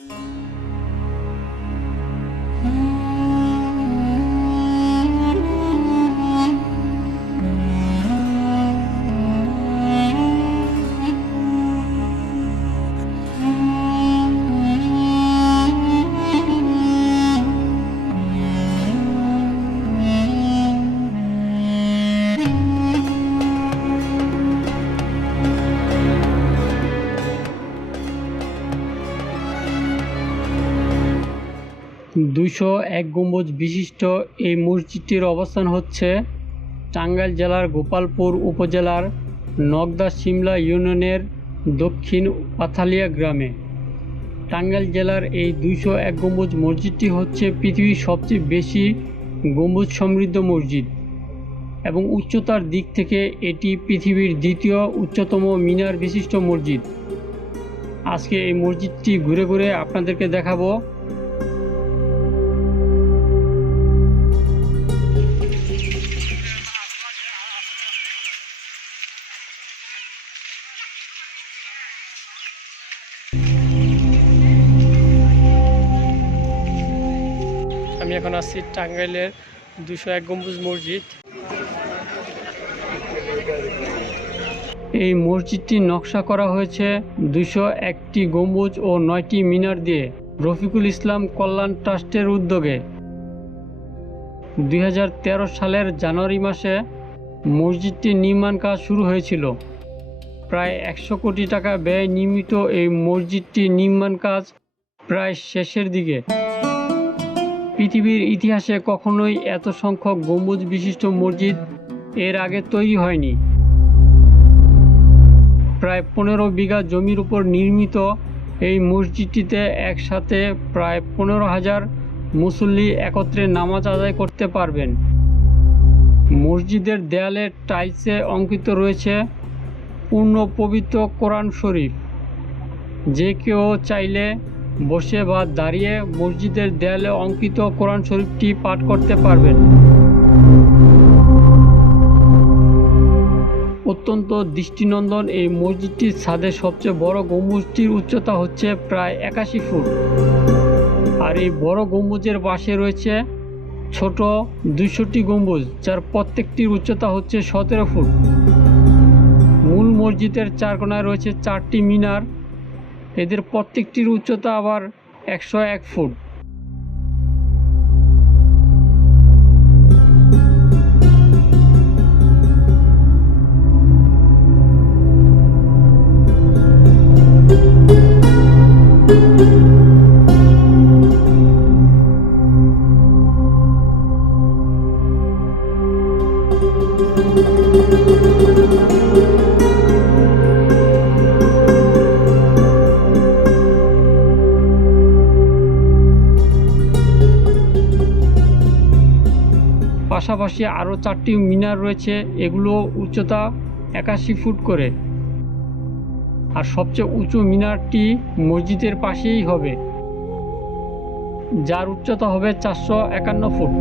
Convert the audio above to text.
Mm-hmm. দুইশো এক গম্বুজ বিশিষ্ট এই মসজিদটির অবস্থান হচ্ছে টাঙ্গাইল জেলার গোপালপুর উপজেলার নগদা সিমলা ইউনিয়নের দক্ষিণ পাথালিয়া গ্রামে। টাঙ্গাইল জেলার এই দুইশো এক গম্বুজ মসজিদটি হচ্ছে পৃথিবীর সবচেয়ে বেশি গম্বুজ সমৃদ্ধ মসজিদ এবং উচ্চতার দিক থেকে এটি পৃথিবীর দ্বিতীয় উচ্চতম মিনার বিশিষ্ট মসজিদ। আজকে এই মসজিদটি ঘুরে ঘুরে আপনাদেরকে দেখাবো এখন আছি টাঙ্গাইলের দুশো এক গম্বুজ মসজিদ। এই মসজিদটি নকশা করা হয়েছে দুশো একটি গম্বুজ ও নয়টি মিনার দিয়ে। রফিকুল ইসলাম কল্যাণ ট্রাস্টের উদ্যোগে দুই হাজার তেরো সালের জানুয়ারি মাসে মসজিদটির নির্মাণ কাজ শুরু হয়েছিল। প্রায় একশো কোটি টাকা ব্যয় নির্মিত এই মসজিদটির নির্মাণ কাজ প্রায় শেষের দিকে। পৃথিবীর ইতিহাসে কখনোই এত সংখ্যক গম্বুজ বিশিষ্ট মসজিদ এর আগে তৈরি হয়নি। প্রায় পনেরো বিঘা জমির উপর নির্মিত এই মসজিদটিতে একসাথে প্রায় পনেরো হাজার মুসল্লি একত্রে নামাজ আদায় করতে পারবেন। মসজিদের দেয়ালে টাইলসে অঙ্কিত রয়েছে পূর্ণ পবিত্র কোরআন শরীফ। যে কেউ চাইলে বসে বা দাঁড়িয়ে মসজিদের দেয়ালে অঙ্কিত কোরআন শরীফটি পাঠ করতে পারবেন। অত্যন্ত দৃষ্টিনন্দন এই মসজিদটির ছাদের সবচেয়ে বড় গম্বুজটির উচ্চতা হচ্ছে প্রায় একাশি ফুট। আর এই বড় গম্বুজের পাশে রয়েছে ছোট দুইশোটি গম্বুজ, যার প্রত্যেকটির উচ্চতা হচ্ছে সতেরো ফুট। মূল মসজিদের চার কোনায় রয়েছে চারটি মিনার এদের প্রত্যেকটির উচ্চতা আবার একশো এক ফুট। পাশাপাশি আরও চারটি মিনার রয়েছে, এগুলো উচ্চতা একাশি ফুট করে। আর সবচেয়ে উঁচু মিনারটি মসজিদের পাশেই হবে, যার উচ্চতা হবে চারশো একান্ন ফুট।